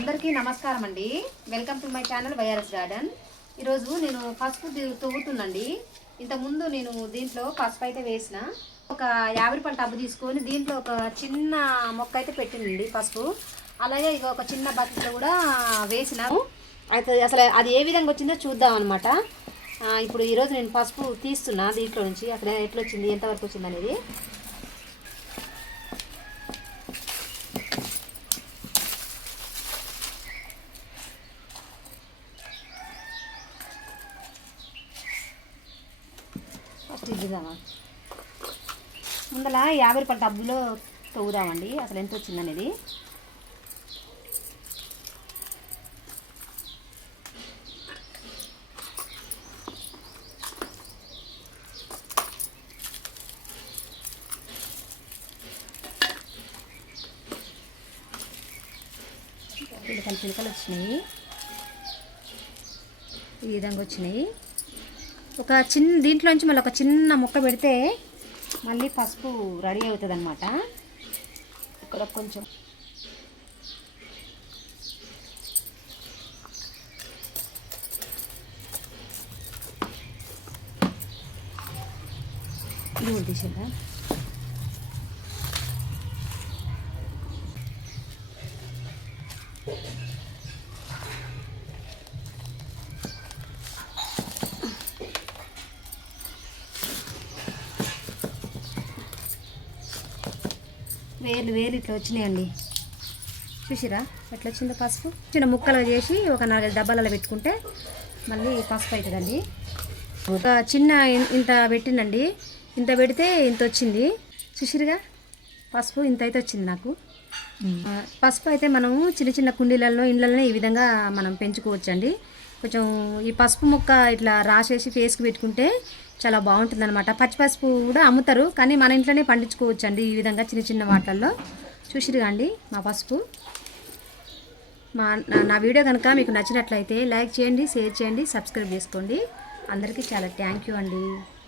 అందరికీ నమస్కారం అండి. Welcome to my channel YRS garden ఈరోజు నేను పసుపు తవ్వుతున్నండి ఇంతకుముందు నేను దీంట్లో పసుపు అయితే వేసిన. ఒక యాభై రూపాయల టబ్బు తీసుకొని దీంట్లో ఒక చిన్న మొక్క అయితే పెట్టిందండి పసుపు. అలాగే ఇక ఒక చిన్న బకెట్లో కూడా వేసినాము అయితే అసలు అది ఏ విధంగా వచ్చిందో చూద్దాం అనమాట ఇప్పుడు ఈరోజు నేను పసుపు తీస్తున్నా దీంట్లో నుంచి. అసలు ఎట్లా వచ్చింది ఎంతవరకు వచ్చింది అనేది ఫస్ట్ ఇద్దామా ముందల యాభై రూపాయల డబ్బులో తవ్వుదామండి అసలు ఎంత వచ్చిందనేది పిలకలు పిలకలు వచ్చినాయి. ఈ విధంగా వచ్చినాయి. ఒక చిన్న దీంట్లోంచి మళ్ళీ ఒక చిన్న ముక్క పెడితే మళ్ళీ పసుపు రెడీ అవుతుంది అనమాట ఇక్కడ కొంచెం ఇది కూడా వేలు వేలు ఇట్లా వచ్చినాయండి. చూసిరా? ఎట్లా వచ్చిందో పసుపు? చిన్న ముక్కలు చేసి ఒక నాలుగైదు డబ్బాలలో పెట్టుకుంటే మళ్ళీ పసుపు అవుతుందండి ఒక చిన్న ఇంత పెట్టిందండి. ఇంత పెడితే ఇంత వచ్చింది. చూసిరుగా? పసుపు ఇంత అయితే వచ్చింది నాకు. పసుపు అయితే మనము చిన్న చిన్న కుండీలలో ఇండ్లలో ఈ విధంగా మనం పెంచుకోవచ్చండి. కొంచెం ఈ పసుపు ముక్క ఇట్లా రాసేసి ఫేస్కి పెట్టుకుంటే చాలా బాగుంటుంది అనమాట పచ్చి పసుపు కూడా అమ్ముతారు కానీ మన ఇంట్లోనే పండించుకోవచ్చు అండి ఈ విధంగా చిన్న చిన్న వాటల్లో. చూసిరుగా అండి మా పసుపు? మా నా- నా వీడియో కనుక మీకు నచ్చినట్లయితే లైక్ చేయండి షేర్ చేయండి సబ్స్క్రైబ్ చేసుకోండి. అందరికీ చాలా థ్యాంక్ యూ అండి.